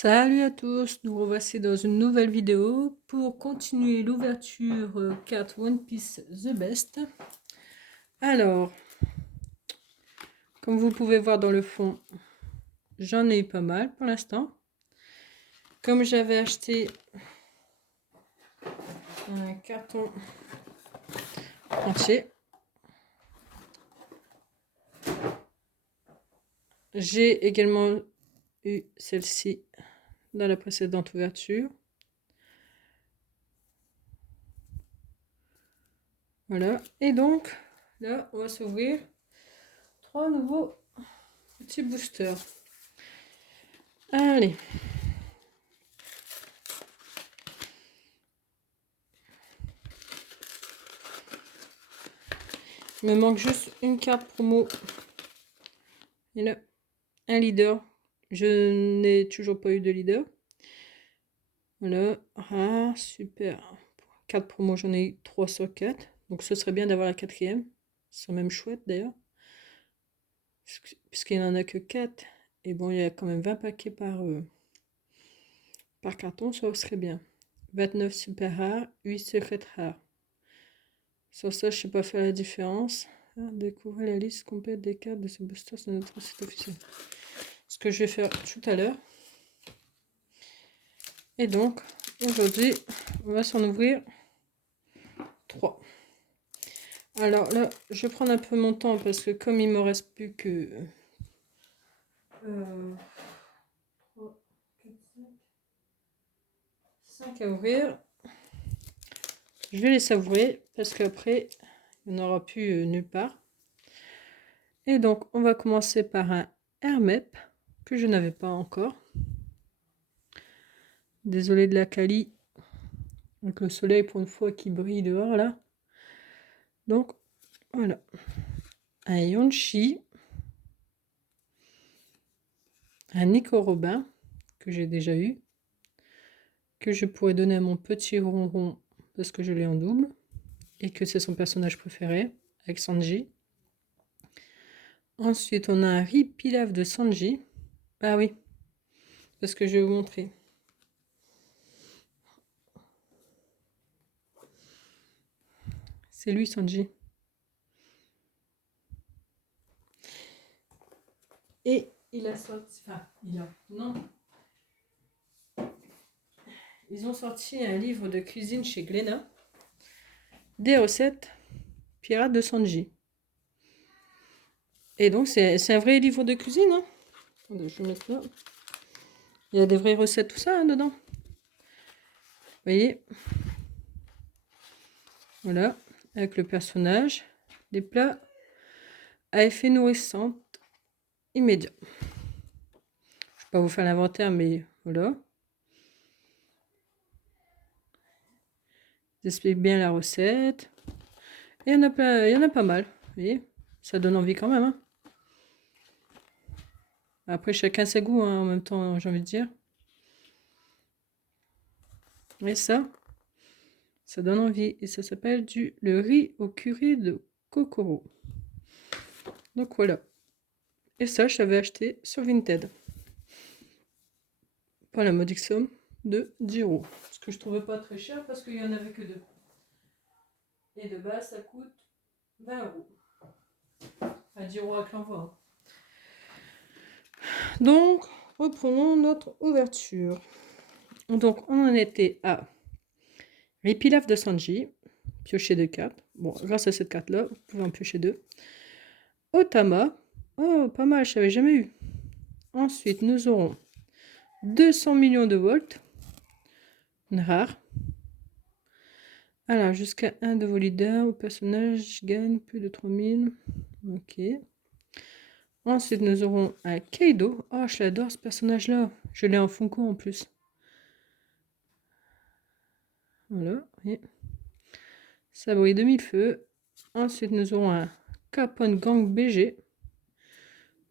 Salut à tous, nous revoici dans une nouvelle vidéo pour continuer l'ouverture carte One Piece The Best. Alors, comme vous pouvez voir dans le fond, j'en ai eu pas mal pour l'instant. Comme j'avais acheté un carton entier, j'ai également eu celle-ci dans la précédente ouverture. Voilà, et donc là on va s'ouvrir 3 nouveaux petits boosters. Allez. Il me manque juste une carte promo. Et là, un leader. Je n'ai toujours pas eu de leader. Voilà. Ah, super. Carte promo, j'en ai eu 3 sur 4. Donc ce serait bien d'avoir la quatrième. Ce serait même chouette d'ailleurs. Puisqu'il n'y en a que 4. Et bon, il y a quand même 20 paquets par carton, ça serait bien. 29 super rares, 8 secrètes rares. Sur ça, je ne sais pas faire la différence. Découvrez la liste complète des cartes de ce booster sur notre site officiel. Ce que je vais faire tout à l'heure. Et donc, aujourd'hui, on va s'en ouvrir 3. Alors là, je vais prendre un peu mon temps parce que comme il me reste plus que 3, 4, 5 à ouvrir, je vais les savourer parce qu'après, il n'y en aura plus nulle part. Et donc, on va commencer par un Hermep que je n'avais pas encore. Désolé de la quali, avec le soleil pour une fois qui brille dehors là. Donc, voilà. Un Yonchi. Un Nico Robin que j'ai déjà eu, que je pourrais donner à mon petit ronron parce que je l'ai en double et que c'est son personnage préféré avec Sanji. Ensuite, on a un Ripilaf de Sanji. Ah oui, parce que je vais vous montrer. C'est lui, Sanji. Et il a sorti... Enfin, il a... Non. Ils ont sorti un livre de cuisine chez Glénat. Des recettes pirates de Sanji. Et donc, c'est un vrai livre de cuisine. Hein. Attendez, je vais mettre là. Il y a des vraies recettes, tout ça, hein, dedans. Vous voyez? Voilà, avec le personnage. Des plats à effet nourrissant immédiat. Je ne vais pas vous faire l'inventaire, mais voilà. J'explique bien la recette. Et il y en a pas mal. Vous voyez, ça donne envie quand même. Hein. Après, chacun ses goûts, hein, en même temps, j'ai envie de dire. Et ça donne envie. Et ça s'appelle le riz au curry de Kokoro. Donc voilà. Et ça, je l'avais acheté sur Vinted. Pas la modique somme de 10 €. Ce que je trouvais pas très cher parce qu'il y en avait que 2. Et de base, ça coûte 20 €. Enfin, 10 € avec l'envoi. Donc, reprenons notre ouverture. Donc, on en était à Ripilaf de Sanji, piocher 2 cartes. Bon, grâce à cette carte-là, vous pouvez en piocher 2. Otama, oh, pas mal, je n'avais jamais eu. Ensuite, nous aurons 200 millions de volts, une rare. Alors, jusqu'à un de vos leaders au personnage gagne plus de 3000. Ok. Ensuite, nous aurons un Kaido. Oh, je l'adore ce personnage-là. Je l'ai en Funko en plus. Voilà. Et sabri demi-feu. Ensuite, nous aurons un Capone Gang BG.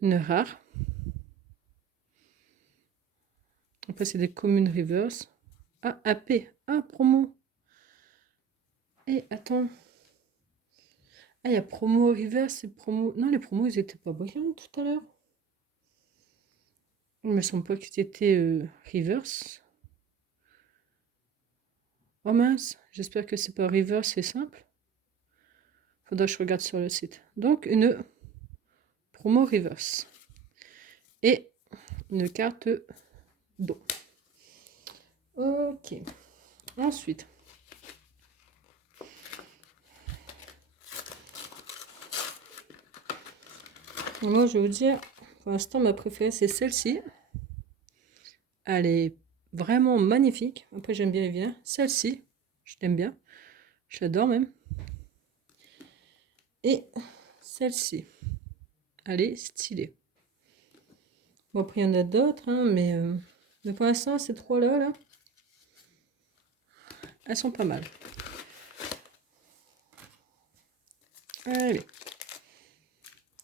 Une rare. Après, c'est des communes reverse. Ah, AP. Ah, promo. Et attends. Ah, il y a promo reverse et promo. Non, les promos, ils étaient pas brillants tout à l'heure. Il me semble pas qu'ils étaient reverse. Oh mince, j'espère que c'est pas reverse, c'est simple. Faudra que je regarde sur le site. Donc une promo reverse. Et une carte d'eau. Ok. Ensuite. Moi, je vais vous dire, pour l'instant, ma préférée, c'est celle-ci. Elle est vraiment magnifique. Après, j'aime bien les vilains. Celle-ci, je l'aime bien. Je l'adore même. Et celle-ci. Elle est stylée. Bon, après, il y en a d'autres, hein, mais pour l'instant, ces trois-là, là, elles sont pas mal. Allez.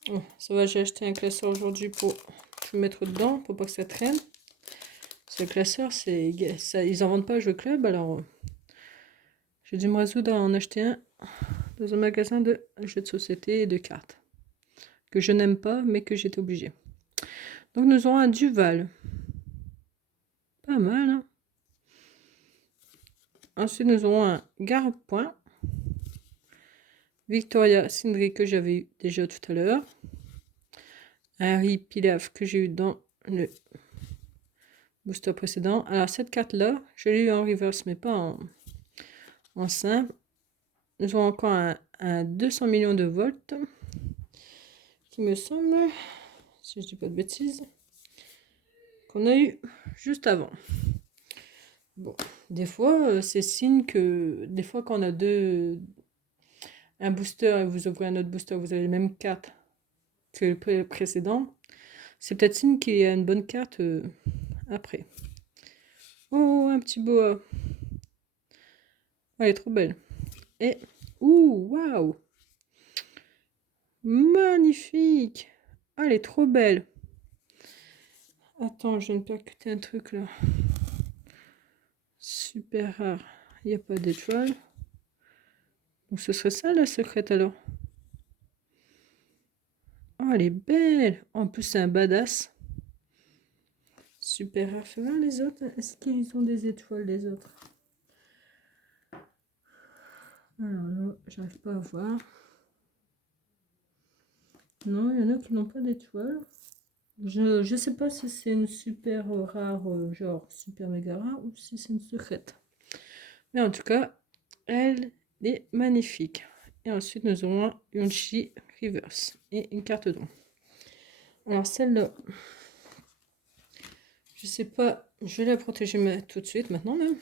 Oh, ça va, j'ai acheté un classeur aujourd'hui pour tout mettre dedans, pour pas que ça traîne. Ce classeur, ça, ils en vendent pas à Jeux Club, alors j'ai dû me résoudre à en acheter un dans un magasin de jeux de société et de cartes. Que je n'aime pas, mais que j'étais obligée. Donc nous aurons un Duval. Pas mal, hein. Ensuite, nous aurons un Garde-Point. Victoria Sindri que j'avais eu déjà tout à l'heure. Un Pilaf que j'ai eu dans le booster précédent. Alors cette carte-là, je l'ai eu en reverse, mais pas en simple. Nous avons encore un 200 millions de volts. Qui me semble, si je dis pas de bêtises, qu'on a eu juste avant. Bon, des fois, c'est signe que des fois quand on a un booster et vous ouvrez un autre booster, vous avez les mêmes cartes que le précédent, c'est peut-être signe qu'il y a une bonne carte après. Oh, un petit boa. Elle est trop belle. Et, ouh, waouh, magnifique. Elle est trop belle. Attends, je viens de percuter un truc là. Super rare. Il n'y a pas d'étoile. Donc ce serait ça la secrète alors. Oh, elle est belle. En plus, c'est un badass. Super rare. Fais voir les autres. Est-ce qu'ils ont des étoiles, les autres? Alors là, j'arrive pas à voir. Non, il y en a qui n'ont pas d'étoiles. Je sais pas si c'est une super rare, genre super méga rare, ou si c'est une secrète. Mais en tout cas, elle est magnifique. Et ensuite, nous aurons un Yonchi Reverse et une carte don. Alors celle-là, je sais pas, je vais la protéger tout de suite, maintenant même.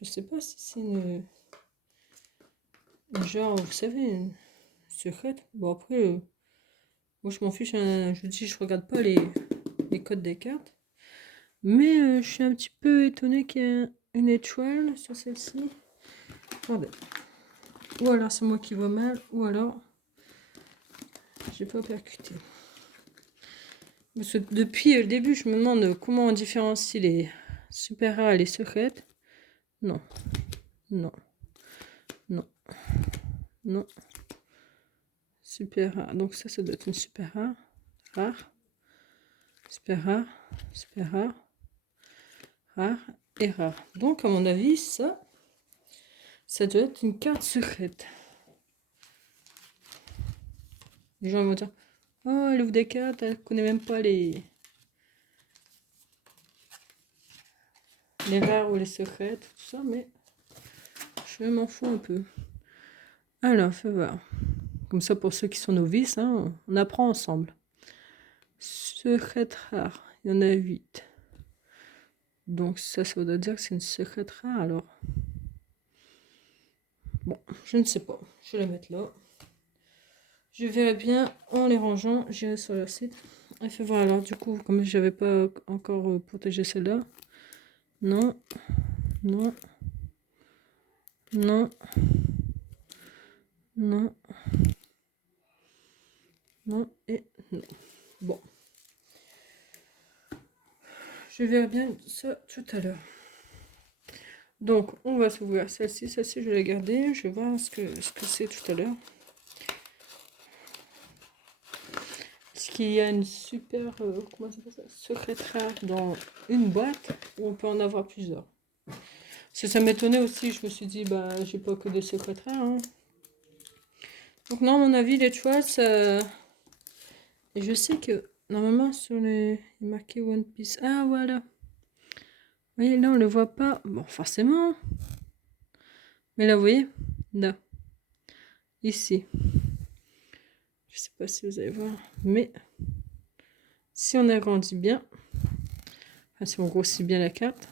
Je sais pas si c'est une genre, vous savez, une secrète. Bon après, moi je m'en fiche, hein, je dis je regarde pas les codes des cartes. Mais je suis un petit peu étonnée qu'il y ait une étoile sur celle-ci. Attendez. Ou alors c'est moi qui vois mal, ou alors j'ai pas percuté. Parce que depuis le début, je me demande comment on différencie les super rares et les secrètes. Non. Non. Non. Non. Super rare. Donc ça doit être une super rare. Rare. Super rare. Super rare. Rare et rare. Donc à mon avis, ça doit être une carte secrète. Les gens vont dire, oh, elle ouvre des cartes, elle connaît même pas les rares ou les secrètes, tout ça, mais je m'en fous un peu. Alors, fais voir. Comme ça, pour ceux qui sont novices, hein, on apprend ensemble. Secrète rare, il y en a 8. Donc ça voudrait dire que c'est une secrète rare, alors. Bon, je ne sais pas. Je vais la mettre là. Je verrai bien en les rangeant. J'irai sur leur site. Et fais voir alors, du coup, comme je n'avais pas encore protégé celle-là. Non. Non. Non. Non. Non et non. Bon. Je verrai bien ça tout à l'heure. Donc, on va s'ouvrir celle-ci. Celle-ci, je vais la garder. Je vais voir ce que c'est tout à l'heure. qu'il y a une super comment ça s'appelle ça, secrète rare dans une boîte où on peut en avoir plusieurs. Ça m'étonnait aussi, je me suis dit, bah, j'ai pas que des secrètes rares. Hein. Donc, non, à mon avis, les choices. Et je sais que normalement, sur les. Il est marqué One Piece. Ah, voilà. Vous voyez, là, on le voit pas. Bon, forcément. Mais là, vous voyez, là. Ici. Je sais pas si vous allez voir. Mais si on agrandit bien, enfin, si on grossit bien la carte,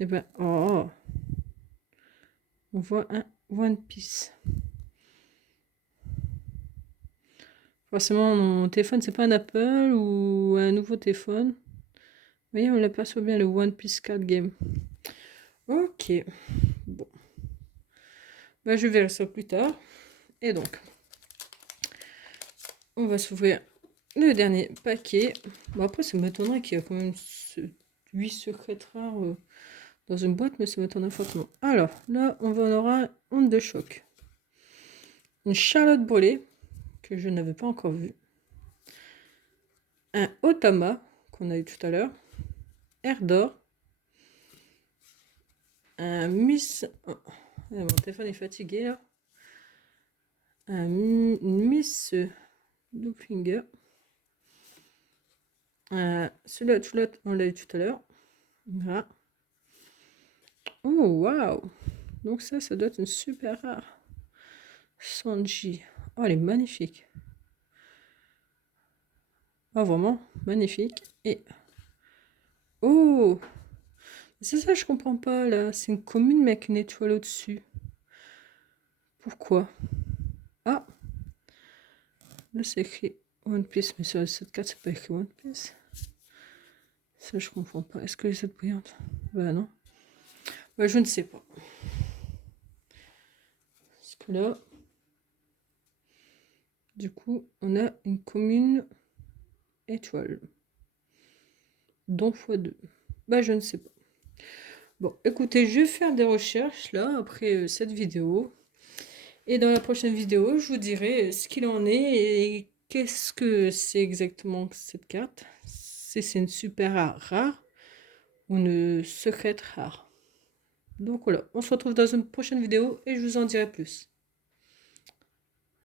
et ben, oh, on voit un One Piece. Forcément, mon téléphone, c'est pas un Apple ou un nouveau téléphone. Vous voyez, on l'aperçoit bien, le One Piece Card Game. Ok. Bon. Bah, je verrai ça plus tard. Et donc, on va s'ouvrir le dernier paquet. Bon, après, ça m'étonnerait qu'il y a quand même 8 secrètes rares dans une boîte, mais ça m'étonnerait fortement. Alors, là, on aura Onde de choc. Une Charlotte Brûlée, que je n'avais pas encore vue. Un Otama, qu'on a eu tout à l'heure. Air d'or. Un Miss... Oh, mon téléphone est fatigué, là. Un Miss Doopfinger. Celui-là, on l'a eu tout à l'heure. Voilà. Oh, waouh! Donc ça doit être une super rare. Sanji. Oh, elle est magnifique. Oh, vraiment magnifique. Et... oh! C'est ça, je comprends pas, là. C'est une commune, mais avec une étoile au-dessus. Pourquoi? Ah! Là, c'est écrit One Piece, mais sur cette carte, c'est pas écrit One Piece. Ça, je comprends pas. Est-ce que les autres brillantes? Bah non. Bah, je ne sais pas. Parce que là, du coup, on a une commune étoile. Dont x2. Bah, je ne sais pas. Bon, écoutez, je vais faire des recherches là après cette vidéo. Et dans la prochaine vidéo, je vous dirai ce qu'il en est et qu'est-ce que c'est exactement cette carte. Si c'est une super rare ou une secrète rare. Donc voilà, on se retrouve dans une prochaine vidéo et je vous en dirai plus.